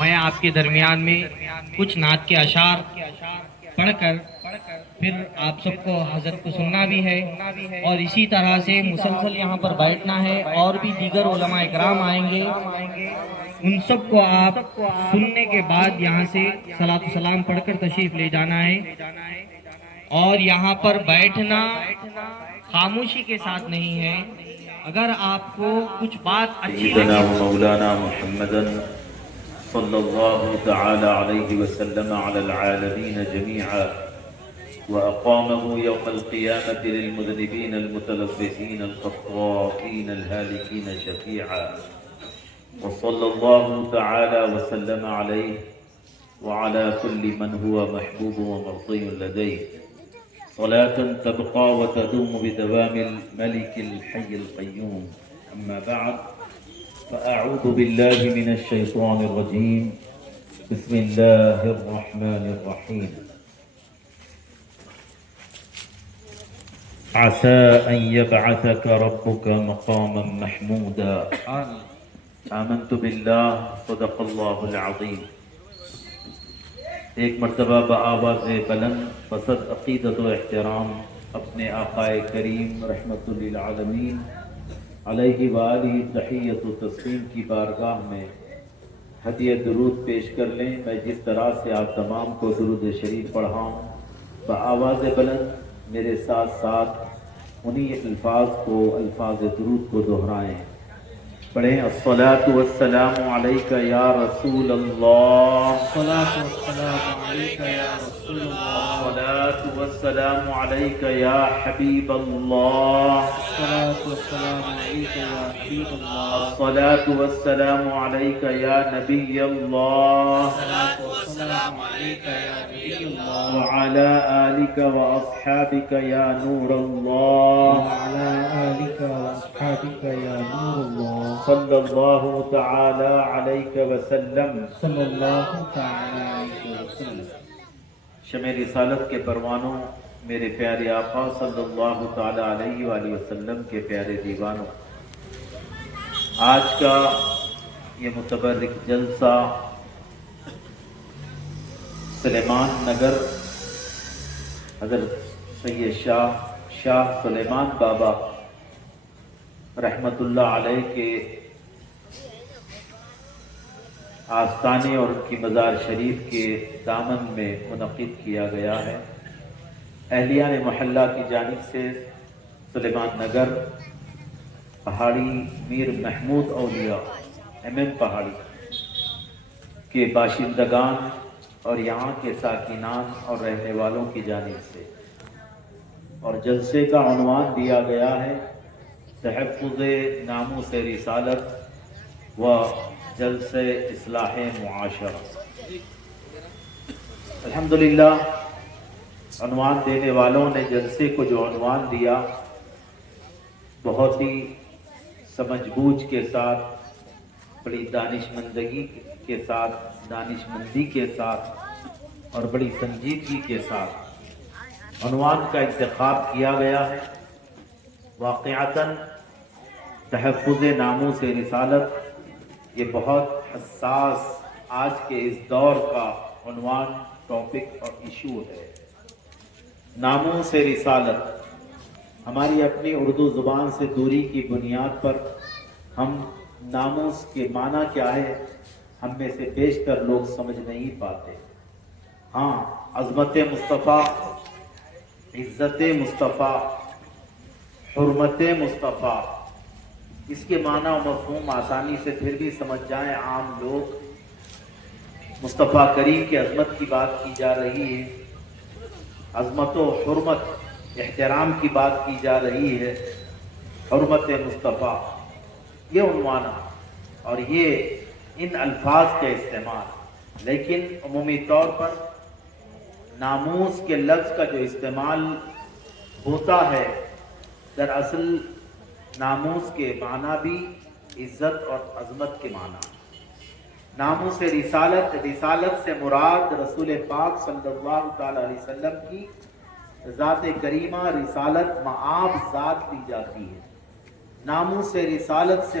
میں آپ کے درمیان میں کچھ نعت کے اشعار پڑھ کر پھر آپ سب کو حضرت کو سننا بھی ہے، اور اسی طرح سے مسلسل یہاں پر بیٹھنا ہے، اور بھی دیگر علماء اکرام آئیں گے، ان سب کو آپ سننے کے بعد یہاں سے صلاۃ و سلام پڑھ کر تشریف لے جانا ہے، اور یہاں پر بیٹھنا خاموشی کے ساتھ نہیں ہے۔ اگر آپ کو کچھ بات اچھی سيدنا لگے ومولانا محمدا صلى الله تعالى عليه وسلم على العالمين جميعا وأقامه يوم القيامة للمذنبين المتلبسين الخطائين الهالكين شفيعا، وصلى الله تعالى وسلم عليه وعلى كل من هو محبوب ومرضي لديه صلاة تبقى وتدوم بدوام الملك الحي القيوم. أما بعد، فأعوذ بالله من الشيطان الرجيم. بسم الله الرحمن الرحيم. عسى أن يبعثك ربك مقاما محمودا. آمنت بالله صدق الله العظيم. ایک مرتبہ بآواز بلند بصد عقیدت و احترام اپنے آقائے کریم رحمت للعالمین علیہ وآلہ تحیت و تسلیم کی بارگاہ میں ہدیہ درود پیش کر لیں۔ میں جس طرح سے آپ تمام کو درود شریف پڑھاؤں، بآواز بلند میرے ساتھ ساتھ انہی الفاظ کو، الفاظ درود کو دہرائیں۔ پڑھیں الصلاة والسلام علیک یا رسول اللہ، الصلاة والسلام علیک یا رسول اللہ، الصلاة والسلام علیک یا حبیب اللہ، الصلاة والسلام علیک یا حبیب اللہ، الصلاة والسلام علیک یا نبی اللہ، الصلاة والسلام علیک یا نبی اللہ، وعلى آلک واصحابک یا نور اللہ، وعلى آلک واصحابک یا نور اللہ، صلی اللہ تعالی علیک وسلم۔ صلی اللہ تعالی علیہ وسلم۔ شمع رسالت کے پروانوں، میرے پیارے آقا صلی اللہ تعالی علیہ وآلہ وسلم کے پیارے دیوانوں، آج کا یہ متبرک جلسہ سلیمان نگر حضرت سید شاہ سلیمان بابا رحمت اللہ علیہ کے آستانے اور ان کی مزار شریف کے دامن میں منعقد کیا گیا ہے۔ اہلیان محلہ کی جانب سے سلیمان نگر پہاڑی میر محمود اولیاء MM پہاڑی کے باشندگان اور یہاں کے ساکنان اور رہنے والوں کی جانب سے، اور جلسے کا عنوان دیا گیا ہے تحفظ ناموس رسالت و جلسہ اصلاح معاشرہ۔ الحمدللہ عنوان دینے والوں نے جلسے کو جو عنوان دیا، بہت ہی سمجھ بوجھ کے ساتھ، بڑی دانشمندگی کے ساتھ، دانشمندی کے ساتھ اور بڑی سنجیدگی کے ساتھ عنوان کا انتخاب کیا گیا ہے۔ واقعتاً تحفظ ناموس رسالت یہ بہت حساس آج کے اس دور کا عنوان، ٹاپک اور ایشو ہے۔ ناموس رسالت ہماری اپنی اردو زبان سے دوری کی بنیاد پر ہم ناموس کے معنی کیا ہے، ہم میں سے بیشتر لوگ سمجھ نہیں پاتے۔ ہاں، عظمت مصطفیٰ، عزت مصطفیٰ، حرمت مصطفیٰ، اس کے معنی و مفہوم آسانی سے پھر بھی سمجھ جائیں عام لوگ۔ مصطفیٰ کریم کی عظمت کی بات کی جا رہی ہے، عظمت و حرمت احترام کی بات کی جا رہی ہے، حرمت مصطفیٰ یہ عنوان اور یہ ان الفاظ کے استعمال، لیکن عمومی طور پر ناموس کے لفظ کا جو استعمال ہوتا ہے، دراصل ناموس کے معنی بھی عزت اور عظمت کے معنی۔ ناموس رسالت، رسالت سے مراد رسول پاک صلی اللہ تعالی علیہ وسلم کی ذات کریمہ، رسالت مآب ذات لی جاتی ہے۔ ناموس رسالت سے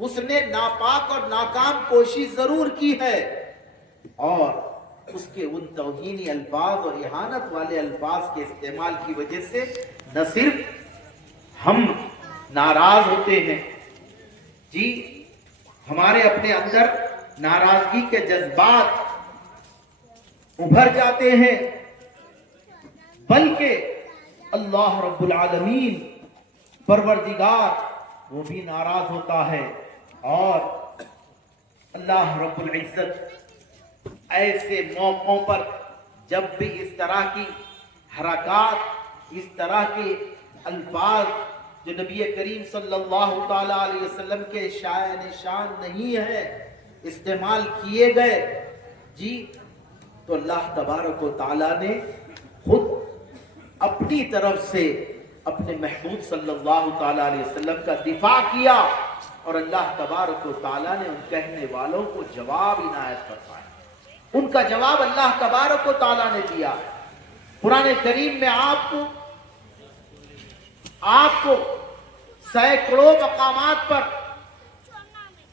اس نے ناپاک اور ناکام کوشش ضرور کی ہے، اور اس کے ان توہینی الفاظ اور اہانت والے الفاظ کے استعمال کی وجہ سے نہ صرف ہم ناراض ہوتے ہیں، جی ہمارے اپنے اندر ناراضگی کے جذبات ابھر جاتے ہیں، بلکہ اللہ رب العالمین پروردگار وہ بھی ناراض ہوتا ہے، اور اللہ رب العزت ایسے موقعوں پر جب بھی اس طرح کی حرکات، اس طرح کے الفاظ جو نبی کریم صلی اللہ تعالی علیہ وسلم کے شان نہیں ہے استعمال کیے گئے، جی تو اللہ تبارک و تعالیٰ نے خود اپنی طرف سے اپنے محبوب صلی اللہ تعالی علیہ وسلم کا دفاع کیا، اور اللہ تبارک و تعالیٰ نے ان کہنے والوں کو جواب عنایت فرمایا، ان کا جواب اللہ تبارک و تعالیٰ نے دیا۔ قرآن کریم میں آپ کو سینکڑوں مقامات پر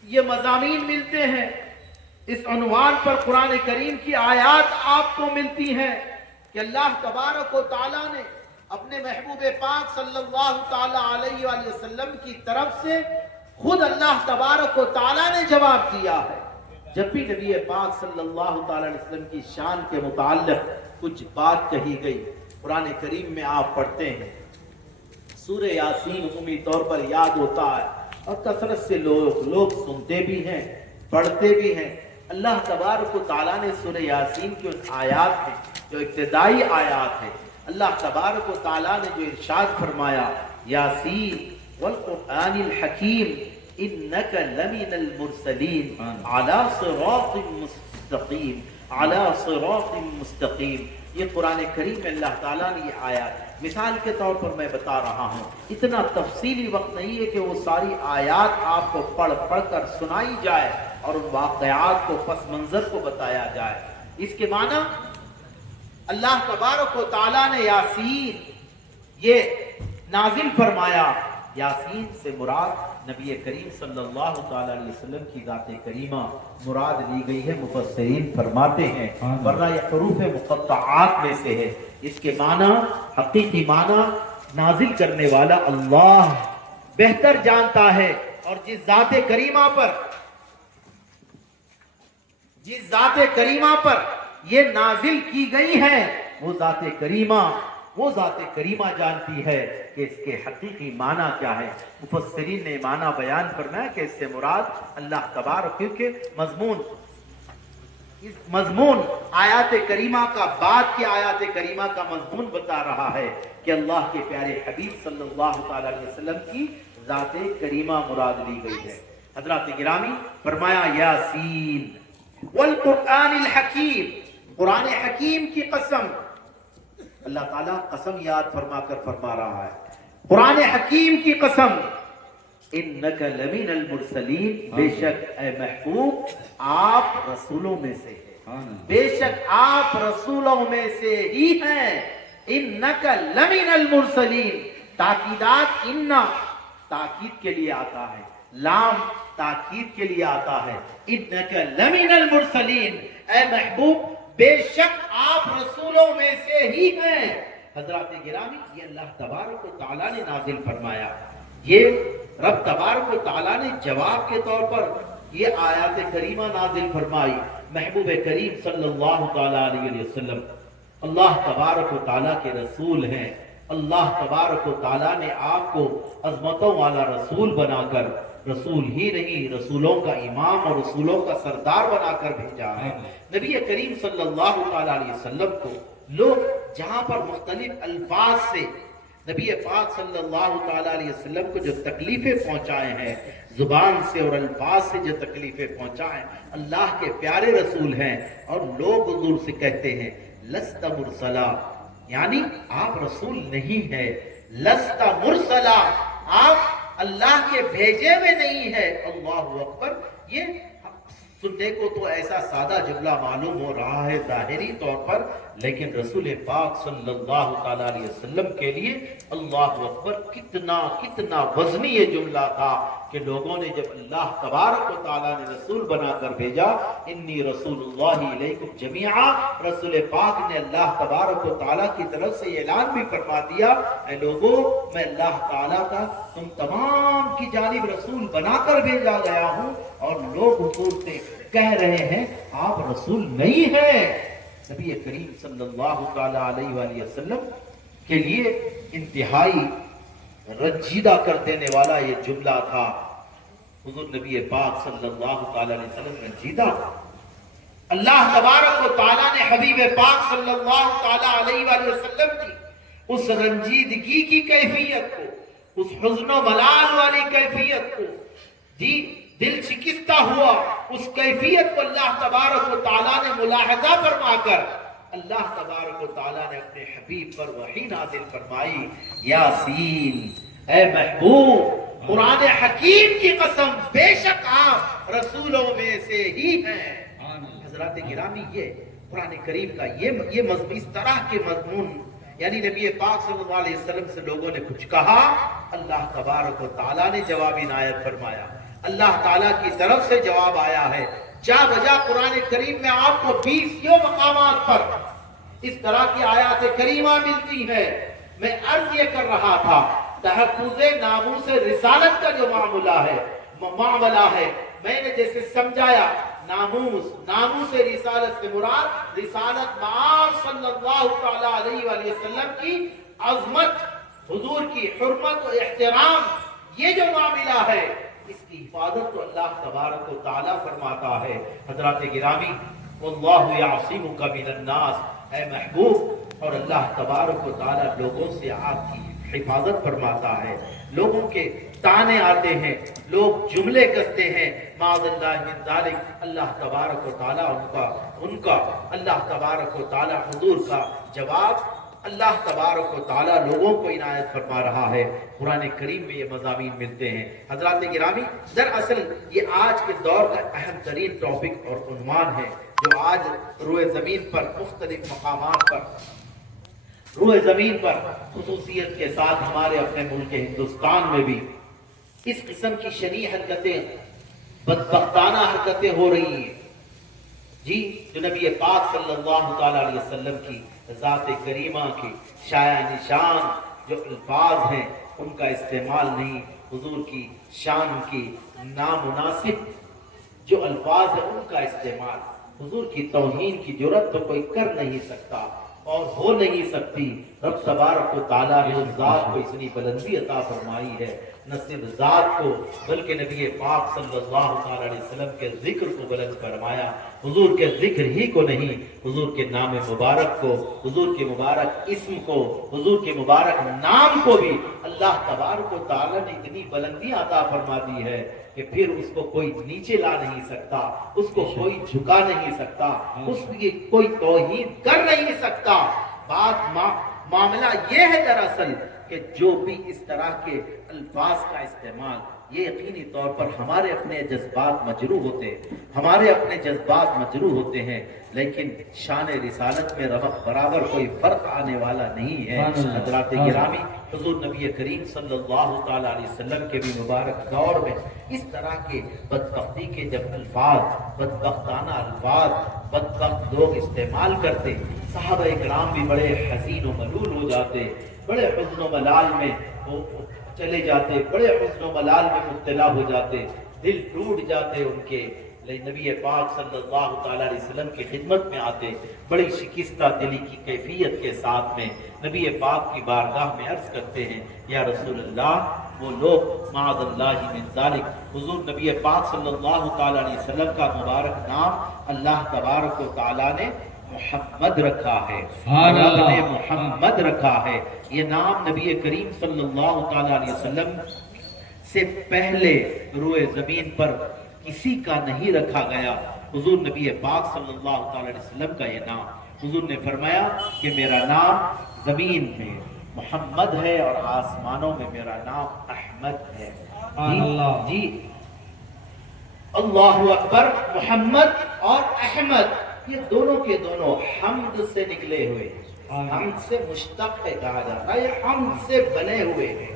یہ مضامین ملتے ہیں، اس عنوان پر قرآن کریم کی آیات آپ کو ملتی ہیں کہ اللہ تبارک و تعالیٰ نے اپنے محبوب پاک صلی اللہ تعالی علیہ وآلہ وسلم کی طرف سے خود اللہ تبارک و تعالیٰ نے جواب دیا ہے۔ جب بھی نبی پاک صلی اللہ تعالی علیہ وسلم کی شان کے متعلق کچھ بات کہی گئی، قرآن کریم میں آپ پڑھتے ہیں، سورہ یاسین عمومی طور پر یاد ہوتا ہے اور کثرت سے لوگ سنتے بھی ہیں، پڑھتے بھی ہیں۔ اللہ تبارک و تعالیٰ نے سورہ یاسین کی ان آیات ہیں جو ابتدائی آیات ہیں، اللہ تبارک و تعالیٰ نے جو ارشاد فرمایا، یاسین والقرآن الحکیم انک لمن المرسلین علی صراط مستقیم، علی صراط مستقیم، یہ قرآن کریم میں اللہ تعالیٰ نے یہ آیات، مثال کے طور پر میں بتا رہا ہوں، اتنا تفصیلی وقت نہیں ہے کہ وہ ساری آیات آپ کو پڑھ کر سنائی جائے اور ان واقعات کو پس منظر کو بتایا جائے۔ اس کے معنی اللہ تبارک و تعالیٰ نے یاسین یہ نازل فرمایا، یاسین سے مراد نبی کریم صلی اللہ تعالی علیہ وسلم کی ذات کریمہ مراد لی گئی ہے، مفسرین فرماتے ہیں، ورنہ یہ حروف مقطعات میں سے ہے۔ اس کے معنی، حقیقی معنی نازل کرنے والا اللہ بہتر جانتا ہے، اور جس ذات کریمہ پر یہ نازل کی گئی ہے وہ ذات کریمہ جانتی ہے کہ اس کے حقیقی معنی کیا ہے۔ مفسرین نے معنی بیان فرمایا کہ اس سے مراد اللہ تبارک، کیونکہ مضمون آیات کریمہ کا، بعد کی آیات کریمہ کا مضمون بتا رہا ہے کہ اللہ کے پیارے حبیب صلی اللہ تعالی علیہ وسلم کی ذات کریمہ مراد لی گئی ہے۔ حضرات گرامی، فرمایا یاسین والقرآن الحکیم، قرآن حکیم کی قسم، اللہ تعالیٰ قسم یاد فرما کر فرما رہا ہے، قرآن حکیم کی قسم، انک لمن المرسلین، بے شک اے محبوب آپ رسولوں میں سے ہیں، بے شک آپ رسولوں میں سے ہی ہیں، انک لمن المرسلین، تاکیدات، ان تاکید کے لیے آتا ہے، لام تاکید کے لیے آتا ہے، انک لمن المرسلین، اے محبوب بے شک آپ رسولوں میں سے ہی ہیں۔ حضرات گرامی، یہ اللہ تبارک و تعالیٰ نے نازل فرمایا، یہ رب تبارک و تعالیٰ نے جواب کے طور پر یہ آیات کریمہ نازل فرمائی۔ محبوب کریم صلی اللہ تعالیٰ علیہ وسلم اللہ تبارک و تعالیٰ کے رسول ہیں، اللہ تبارک و تعالیٰ نے آپ کو عظمتوں والا رسول بنا کر، رسول ہی نہیں رسولوں کا امام اور رسولوں کا سردار بنا کر بھیجا ہے۔ نبی کریم صلی اللہ تعالیٰ علیہ وسلم کو لوگ جہاں پر مختلف الفاظ سے نبی پاک صلی اللہ تعالیٰ علیہ وسلم کو جو تکلیفیں پہنچائے ہیں، زبان سے اور الفاظ سے جو تکلیفیں پہنچائے، اللہ کے پیارے رسول ہیں، اور لوگ حضور سے کہتے ہیں لست مرسلا، یعنی آپ رسول نہیں ہے، لست مرسلا، آپ اللہ کے بھیجے ہوئے نہیں ہے۔ اللہ اکبر، یہ سننے کو تو ایسا سادہ جملہ معلوم ہو رہا ہے ظاہری طور پر، لیکن رسول پاک صلی اللہ تعالیٰ علیہ وسلم کے لیے اللہ اکبر کتنا وزنی یہ جملہ تھا کہ لوگوں نے جب اللہ تبارک و تعالیٰ نے رسول بنا کر بھیجا، انی رسول اللہ علیکم جمیعا، رسول پاک نے اللہ تبارک و تعالیٰ کی طرف سے یہ اعلان بھی فرما دیا، اے لوگوں میں اللہ تعالیٰ کا تم تمام کی جانب رسول بنا کر بھیجا گیا ہوں، اور لوگ حضور سے کہہ رہے ہیں آپ رسول نہیں ہیں۔ نبی کریم صلی اللہ تعالیٰ علیہ وآلہ وسلم کے لیے انتہائی رنجیدہ کر دینے والا یہ جملہ تھا۔ حضور نبی پاک صلی اللہ تعالیٰ علیہ وسلم رنجیدہ، اللہ تبارک و تعالیٰ نے حبیب پاک صلی اللہ تعالیٰ علیہ وآلہ وسلم کی اس رنجیدگی کی کیفیت کو، اس حزن و ملال والی کیفیت کو، جی دل شکستہ ہوا اس کیفیت کو اللہ تبارک و تعالیٰ نے ملاحظہ فرما کر اللہ تبارک و تعالیٰ نے اپنے حبیب پر وحی نازل فرمائی، یاسین، اے محبوب، قرآن حکیم کی قسم، بے شک آپ رسولوں میں سے ہی ہیں۔ حضرات گرامی، یہ قرآن کریم کا یہ مضمون، اس طرح کے مضمون، یعنی نبی پاک صلی اللہ علیہ وسلم سے لوگوں نے کچھ کہا، اللہ تبارک و تعالیٰ نے جواب عنایت فرمایا، اللہ تعالیٰ کی طرف سے جواب آیا ہے۔ جا بجا قرآن کریم میں آپ کو 20 مقامات پر اس طرح کی آیات کریمہ ملتی ہے۔ میں عرض یہ کر رہا تھا، تحفظ ناموس رسالت کا جو معاملہ ہے، میں نے جیسے سمجھایا، ناموس رسالت سے مراد رسالت معاذ صلی اللہ تعالیٰ علیہ وآلہ وسلم کی عظمت، حضور کی حرمت و احترام، یہ جو معاملہ ہے اس کی حفاظت تو اللہ تبارک و تعالیٰ فرماتا ہے۔ حضرات گرامی، واللہ یعصمک من الناس، اے محبوب، اور اللہ تبارک و تعالیٰ لوگوں سے آپ کی حفاظت فرماتا ہے۔ لوگوں کے تانے آتے ہیں، لوگ جملے کستے ہیں، معاذ اللہ من ذالک، اللہ تبارک و تعالیٰ ان کا اللہ تبارک و تعالیٰ حضور کا جواب اللہ تبارک و تعالیٰ لوگوں کو عنایت فرما رہا ہے۔ قرآن کریم میں یہ مضامین ملتے ہیں۔ حضرات گرامی، دراصل یہ آج کے دور کا اہم ترین ٹاپک اور عنوان ہے، جو آج روئے زمین پر مختلف مقامات پر، روئے زمین پر خصوصیت کے ساتھ ہمارے اپنے ملک ہندوستان میں بھی اس قسم کی شنیع حرکتیں، بدبختانہ حرکتیں ہو رہی ہیں، جی جو نبی پاک صلی اللہ تعالیٰ علیہ وسلم کی ذات کریمہ کی شایع نشان جو الفاظ ہیں ان کا استعمال نہیں، حضور کی شان کی نامناسب جو الفاظ ہیں ان کا استعمال، حضور کی توہین کی جرات تو کوئی کر نہیں سکتا اور ہو نہیں سکتی۔ رب تبارک و تعالیٰ نے اس ذات کو اتنی بلندی عطا فرمائی ہے، نہ صرف ذات کو بلکہ نبی پاک صلی اللہ تعالیٰ علیہ وسلم کے ذکر کو بلند فرمایا۔ حضور کے ذکر ہی کو نہیں، حضور کے نام مبارک کو، حضور کے مبارک اسم کو، حضور کے مبارک نام کو بھی اللہ تبارک و تعالیٰ نے اتنی بلندی عطا فرما دی ہے کہ پھر اس کو کوئی نیچے لا نہیں سکتا، اس کو کوئی جھکا نہیں سکتا، اس کی کوئی توہین کر نہیں سکتا۔ معاملہ یہ ہے دراصل کہ جو بھی اس طرح کے الفاظ کا استعمال، یہ یقینی طور پر ہمارے اپنے جذبات مجروح ہوتے ہیں، ہمارے اپنے جذبات مجروح ہوتے ہیں، لیکن شان رسالت میں رمق برابر کوئی فرق آنے والا نہیں ہے۔ حضرات گرامی، حضور نبی کریم صلی اللہ تعالیٰ علیہ وسلم کے بھی مبارک دور میں اس طرح کے بدبختی کے جب الفاظ، بدبختانہ الفاظ بدبخت لوگ استعمال کرتے، صحابہ اکرام بھی بڑے حزین و ملول ہو جاتے، بڑے حزن و ملال میں چلے جاتے، بڑے حزن و ملال میں مبتلا ہو جاتے، دل ٹوٹ جاتے ان کے، نبی پاک صلی اللہ تعالیٰ علیہ وسلم کی خدمت میں آتے، بڑی شکستہ دلی کی کیفیت کے ساتھ میں نبی پاک کی بارگاہ میں عرض کرتے ہیں، یا رسول اللہ، وہ لوگ معاذ اللہ من ذالک، حضور نبی پاک صلی اللہ تعالیٰ علیہ وسلم کا مبارک نام اللہ تبارک و تعالیٰ نے محمد رکھا ہے، رب نے محمد رکھا ہے۔ یہ نام نبی کریم صلی اللہ تعالیٰ علیہ وسلم سے پہلے روئے زمین پر کسی کا نہیں رکھا گیا۔ حضور نبی پاک صلی اللہ تعالیٰ علیہ وسلم کا یہ نام، حضور نے فرمایا کہ میرا نام زمین میں محمد ہے اور آسمانوں میں میرا نام احمد ہے۔ جی اللہ اکبر، محمد اور احمد یہ دونوں کے دونوں حمد سے نکلے ہوئے ہیں، حمد سے مشتق ہے کہا جاتا ہے، یہ حمد سے بنے ہوئے ہیں۔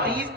30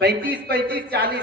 35 40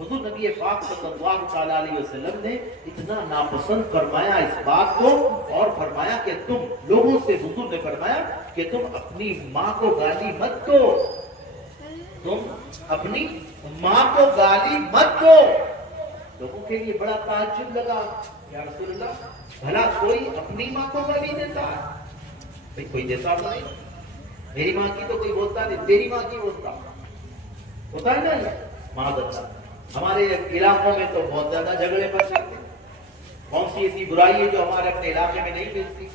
حضور نبی پاک صلی اللہ تعالیٰ علیہ وسلم نے اتنا ناپسند فرمایا اس بات کو، اور فرمایا کہ تم لوگوں سے، حضور نے فرمایا کہ تم اپنی ماں کو گالی مت دو، تم اپنی ماں کو گالی مت دو۔ لوگوں کے لیے بڑا تعجب لگا، یا رسول اللہ بھلا کوئی اپنی ماں کو گالی دیتا ہے؟ بھئی کوئی دیتا نہیں، میری ماں کی تو کوئی بولتا نہیں، تیری ماں کی بولتا ہوتا ہے نا یہ معذرت۔ ہمارے علاقوں میں تو بہت زیادہ جھگڑے پر چلتے، کون سی ایسی برائی ہے جو ہمارے اپنے علاقے میں نہیں ملتی؟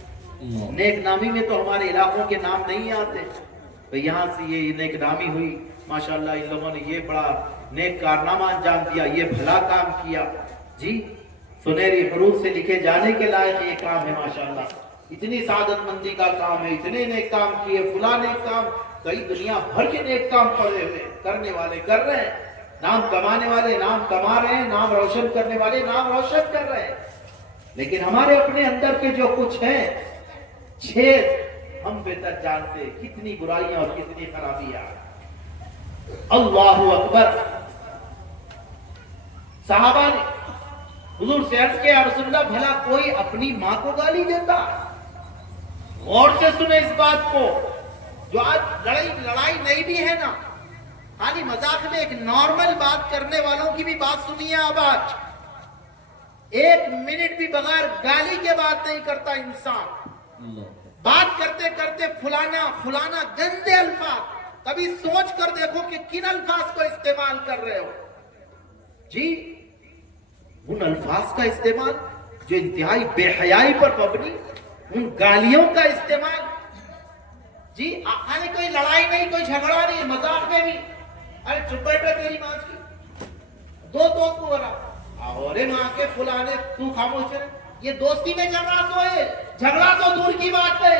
نیک نامی میں تو ہمارے علاقوں کے نام نہیں آتے، تو یہاں سے یہ نیک نامی ہوئی، ماشاءاللہ ان لوگوں نے یہ بڑا نیک کارنامہ انجام دیا، یہ بھلا کام کیا، جی سنہری حروف سے لکھے جانے کے لائق یہ کام ہے ماشاءاللہ، اتنی سعادت مندی کا کام ہے، اتنے نیک کام کیے، فلاں نیک کام، کئی دنیا بھر کے نیک کام پڑے ہوئے، کرنے والے کر رہے ہیں، نام کمانے والے نام کما رہے ہیں، نام روشن کرنے والے نام روشن کر رہے ہیں، لیکن ہمارے اپنے اندر کے جو کچھ ہیں چھید ہم بہتر جانتے، کتنی برائیاں اور کتنی خرابیاں۔ اللہ اکبر۔ صحابہ نے حضور سے عرض کیا، رسول اللہ بھلا کوئی اپنی ماں کو گالی دیتا؟ غور سے سنے اس بات کو، جو آج لڑائی نہیں بھی ہے نا، خالی مذاق میں ایک نارمل بات کرنے والوں کی بھی بات سنیے اب آج، ایک منٹ بھی بغیر گالی کے بات نہیں کرتا انسان، بات کرتے کرتے فلانا گندے الفاظ، کبھی سوچ کر دیکھو کہ کن الفاظ کو استعمال کر رہے ہو، جی ان الفاظ کا استعمال جو انتہائی بے حیائی پر مبنی، ان گالیوں کا استعمال، جی آنے کوئی لڑائی نہیں، کوئی جھگڑا نہیں، مذاق میں بھی، ارے چپ بیٹھے تیری ماں کی، دو دوست کو بولا اور ماں کے فلانے تو خاموش ہے، یہ دوستی میں جھگڑا تو ہے، جھگڑا تو دور کی بات ہے،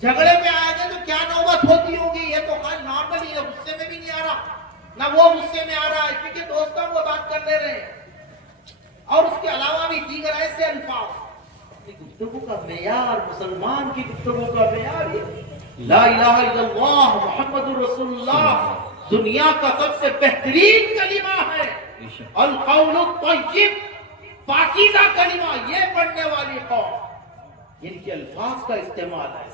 جھگڑے میں آئے گے تو کیا نوبت ہوتی ہوگی، یہ تو خالی نارمل ہی ہے، غصے میں بھی نہیں آ رہا، نہ وہ غصے میں آ رہا ہے، کیونکہ دوستوں کو بات کر لے رہے ہیں، اور اس کے علاوہ بھی دیگر ایسے الفاظ۔ گفتگو کا معیار، مسلمان کی گفتگو کا معیار یہ لا الہ الا اللہ محمد رسول اللہ دنیا کا سب سے بہترین کلمہ ہے، القول الطیب پاکیزہ کلمہ، یہ پڑھنے والی قوم، ان کے الفاظ کا استعمال ہے۔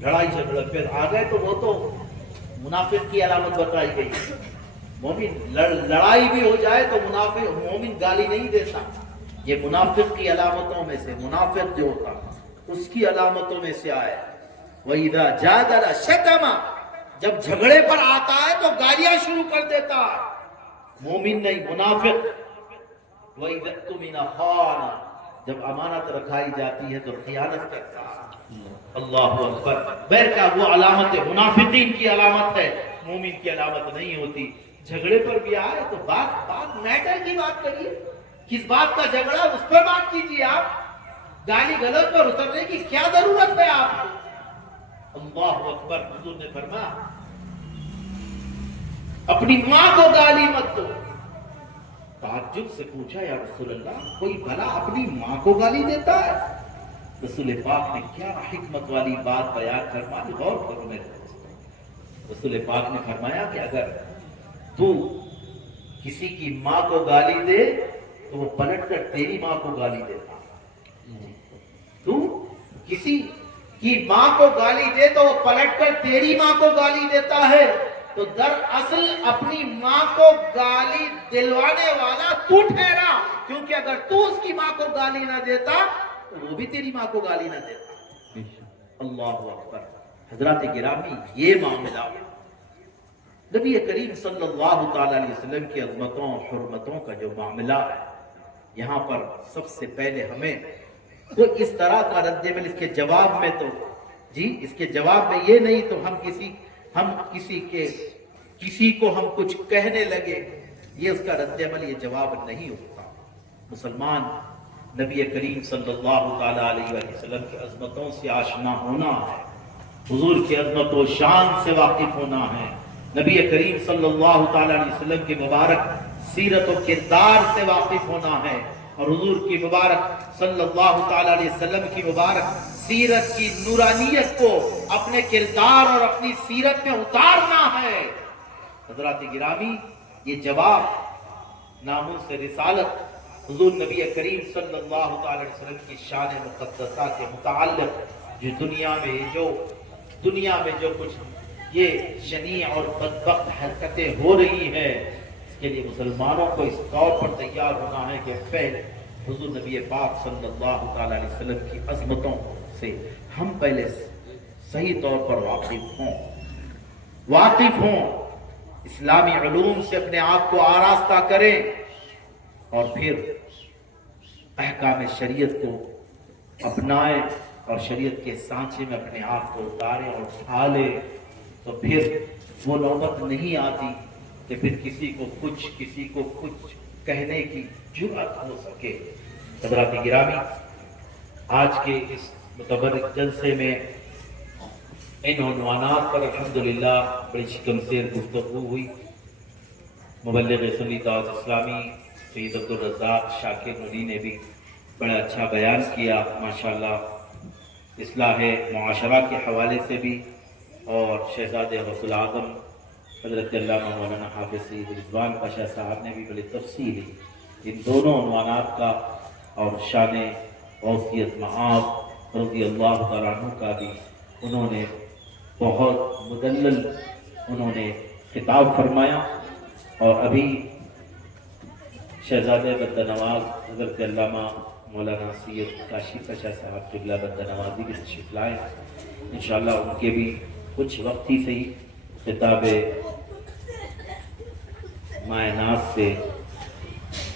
لڑائی جھگڑے پہ آ گئے تو وہ تو منافق کی علامت بتائی گئی، مومن لڑائی بھی ہو جائے تو مومن گالی نہیں دیتا، یہ منافق کی علامتوں میں سے، منافق جو ہوتا اس کی علامتوں میں سے آئے۔ وَإِذَا جَادَلَ شَتَمَ، جب جھگڑے پر آتا ہے تو گالیاں شروع کر دیتا ہے، مومن نہیں منافق۔ وَإِذَا اؤْتُمِنَ خَانَ، جب امانت رکھائی جاتی ہے تو خیانت کرتا ہے۔ اللہ اکبر۔ بہرکیف وہ علامت منافقین کی علامت ہے، مومن کی علامت نہیں ہوتی۔ جھگڑے پر بھی آئے تو بات میٹر کی بات کریے، کس بات کا جھگڑا اس پر بات کیجیے، آپ گالی گلوچ پر اترنے کی کیا ضرورت ہے آپ کو؟ اللہ اکبر۔ حضور نے فرمایا اپنی ماں کو گالی مت دو۔ تعجب سے پوچھا، یا رسول اللہ کوئی بھلا اپنی ماں کو گالی دیتا ہے؟ رسول پاک نے کیا حکمت والی بات بیان فرمائی، غور کرو میرے دوستو۔ رسول پاک نے فرمایا کہ اگر تو کسی کی ماں کو گالی دے تو وہ پلٹ کر تیری ماں کو گالی دیتا، تو کسی کی ماں کو گالی دے تو وہ پلٹ کر تیری ماں کو گالی دیتا ہے، تو دراصل اپنی ماں کو گالی دلوانے والا تو ٹھہرا، کیونکہ اگر تو اس کی ماں کو گالی نہ دیتا تو وہ بھی تیری ماں کو گالی نہ دیتا۔ اللہ اکبر۔ حضرات گرامی، یہ معاملہ نبی کریم صلی اللہ تعالی علیہ وسلم کی عظمتوں اور حرمتوں کا جو معاملہ ہے، یہاں پر سب سے پہلے ہمیں کوئی اس طرح کا رد عمل، اس کے جواب میں تو اس کے جواب میں یہ نہیں تو ہم کسی کو ہم کچھ کہنے لگے، یہ اس کا رد عمل، یہ جواب نہیں ہوتا۔ مسلمان نبی کریم صلی اللہ تعالی علیہ وسلم کی عظمتوں سے آشنا ہونا ہے، حضور کی عظمت و شان سے واقف ہونا ہے، نبی کریم صلی اللہ تعالی علیہ وسلم کے مبارک سیرت و کردار سے واقف ہونا ہے، اور حضور کی مبارک صلی اللہ تعالی علیہ وسلم کی مبارک سیرت کی نورانیت کو اپنے کردار اور اپنی سیرت میں اتارنا ہے۔ حضرات گرامی، یہ جواب ناموس رسالت حضور نبی کریم صلی اللہ تعالی وسلم کی شان مقدسہ کے متعلق جو دنیا میں جو کچھ یہ شنیع اور بدبخت حرکتیں ہو رہی ہیں، اس کے لیے مسلمانوں کو اس طور پر تیار ہونا ہے کہ پہلے حضور نبی پاک صلی اللہ تعالی علیہ وسلم کی عظمتوں سے ہم پہلے صحیح طور پر واقف ہوں، اسلامی علوم سے اپنے آپ کو آراستہ کریں، اور پھر احکام شریعت کو اپنائیں اور شریعت کے سانچے میں اپنے آپ کو اتاریں اور اٹھا لیں، تو پھر وہ نوبت نہیں آتی کہ پھر کسی کو کچھ کہنے کی جرأت ہو سکے۔ حضرات گرامی، آج کے اس متبرک جلسے میں ان عنوانات پر الحمدللہ بڑی شکم سیر گفتگو ہوئی۔ مبلغ سنی دعوت اسلامی سید عبدالرزاق شاکر نوری نے بھی بڑا اچھا بیان کیا ماشاءاللہ، اصلاح معاشرہ کے حوالے سے بھی، اور شہزاد غوث الاعظم حضرت علامہ مولانا حافظ سید رضوان پاشا صاحب نے بھی بڑی تفصیلی ان دونوں عنوانات کا اور شان غوثیت معاذ رضی اللہ تعالیٰ عنہ کا بھی انہوں نے بہت مدلل خطاب فرمایا۔ اور ابھی شہزادہ بندہ نواز حضرت علامہ مولانا سید کاشی پاشا صاحب قبلہ بندہ نوازی بھی تشریف لائے، انشاءاللہ ان کے بھی کچھ وقت ہی سے ہی خطاب مائے ناز سے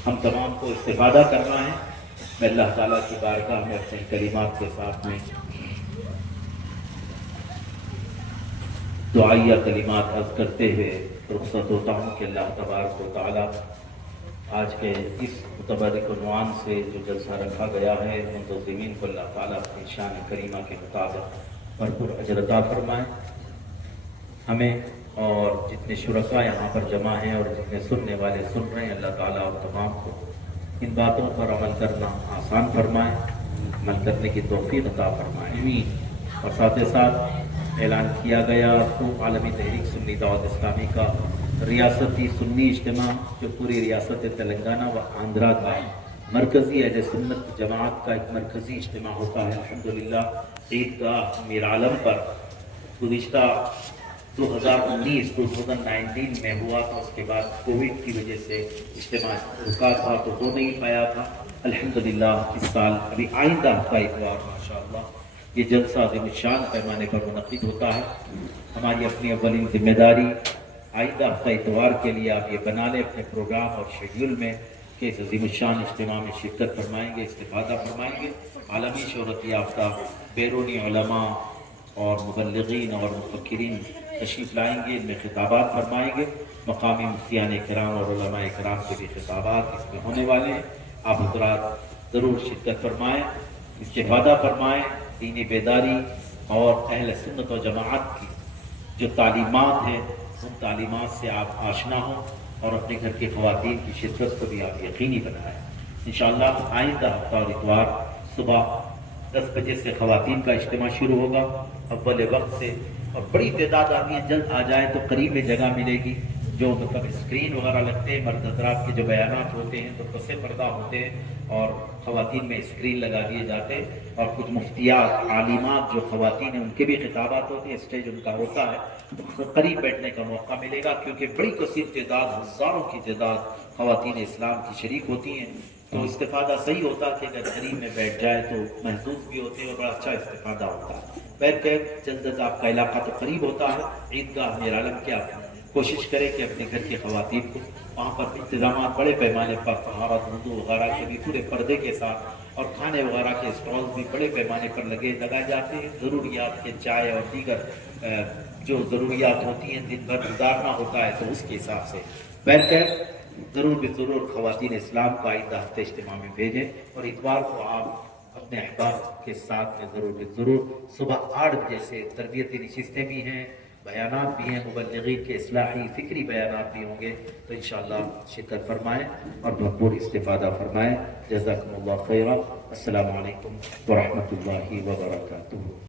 ہم تمام کو استفادہ کرنا ہے۔ میں اللہ تعالیٰ کی بارگاہ میں اپنے کلمات کے ساتھ میں دعائیہ کلمات عرض کرتے ہوئے رخصت ہوتا ہوں کہ اللہ تبارک و تعالیٰ آج کے اس متبرک عنوان سے جو جلسہ رکھا گیا ہے، منتظمین کو اللہ تعالیٰ اپنی شان کریمہ کے مطابق بھرپور اجر عطا فرمائے۔ ہمیں اور جتنے شرکاء یہاں پر جمع ہیں اور جتنے سننے والے سن رہے ہیں، اللہ تعالیٰ اور تمام کو ان باتوں پر عمل کرنا آسان فرمائے، عمل کرنے کی توفیق عطا فرمائے۔ اور ساتھ ہی ساتھ اعلان کیا گیا تو عالمی تحریک سنی دعوت اسلامی کا ریاستی سنی اجتماع جو پوری ریاست تلنگانہ و آندھرا کا مرکزی اہل سنت جماعت کا ایک مرکزی اجتماع ہوتا ہے، الحمدللہ عیدگاہ میر عالم پر گزشتہ 2019 میں ہوا تھا۔ اس کے بعد کووڈ کی وجہ سے اجتماع رکا تھا تو ہو نہیں پایا تھا۔ الحمدللہ اس سال ابھی آئندہ ہفتہ اتوار ماشاءاللہ یہ جلسہ عظیم الشان پیمانے پر منعقد ہوتا ہے۔ ہماری اپنی اولین ذمہ داری آئندہ ہفتہ اتوار کے لیے آپ یہ بنا لیں اپنے پروگرام اور شیڈیول میں کہ اس عظیم الشان اجتماع میں شرکت فرمائیں گے، استفادہ فرمائیں گے۔ عالمی شہرت یافتہ بیرونی علماء اور مبلغین اور مفکرین تشریف لائیں گے، ان میں خطابات فرمائیں گے۔ مقامی مفتیان کرام اور علماء کرام کے بھی خطابات اس میں ہونے والے ہیں۔ آپ حضرات ضرور شرکت فرمائیں، استفادہ فرمائیں، دینی بیداری اور اہل سنت و جماعت کی جو تعلیمات ہیں ان تعلیمات سے آپ آشنا ہوں اور اپنے گھر کی خواتین کی شرکت کو بھی آپ یقینی بنائیں۔ انشاءاللہ آئندہ ہفتہ اور اتوار صبح 10 بجے سے خواتین کا اجتماع شروع ہوگا اول وقت سے، اور بڑی تعداد آدمی جلد آ جائے تو قریب میں جگہ ملے گی۔ جو مطلب اسکرین وغیرہ لگتے ہیں، مرد حضرات کے جو بیانات ہوتے ہیں تو پس پردہ ہوتے ہیں اور خواتین میں اسکرین لگا دیے جاتے ہیں، اور کچھ مفتیات عالمات جو خواتین ہیں ان کے بھی خطابات ہوتے ہیں، اسٹیج ان کا ہوتا ہے تو قریب بیٹھنے کا موقع ملے گا، کیونکہ بڑی کثیر تعداد، ہزاروں کی تعداد خواتین اسلام کی شریک ہوتی ہیں، تو استفادہ صحیح ہوتا کہ اگر قریب میں بیٹھ جائے تو محظوظ بھی ہوتے ہیں اور بڑا اچھا استفادہ ہوتا ہے۔ جلد از آپ کا علاقہ تو قریب ہوتا ہے عیدگاہ میر عالم کے، آپ کوشش کریں کہ اپنے گھر کی خواتین کو وہاں پر انتظامات بڑے پیمانے پر طہارت وضو وغیرہ کے بھی پورے پردے کے ساتھ، اور کھانے وغیرہ کے اسٹالز بھی بڑے پیمانے پر لگائے جاتے ہیں۔ ضروریات کے چائے اور دیگر جو ضروریات ہوتی ہیں دن بھر گزارنا ہوتا ہے تو اس کے حساب سے ضرور خواتین اسلام کا آئندہ ہفتے اجتماع میں بھیجیں، اور اتوار کو آپ اپنے احباب کے ساتھ میں ضرور صبح 8 بجے سے تربیتی نشستیں بھی ہیں، بیانات بھی ہیں، مبلغین کے اصلاحی فکری بیانات بھی ہوں گے، تو انشاءاللہ شرکت فرمائیں اور بھرپور استفادہ فرمائیں۔ جزاکم اللہ خیرا۔ السلام علیکم ورحمۃ اللہ وبرکاتہ۔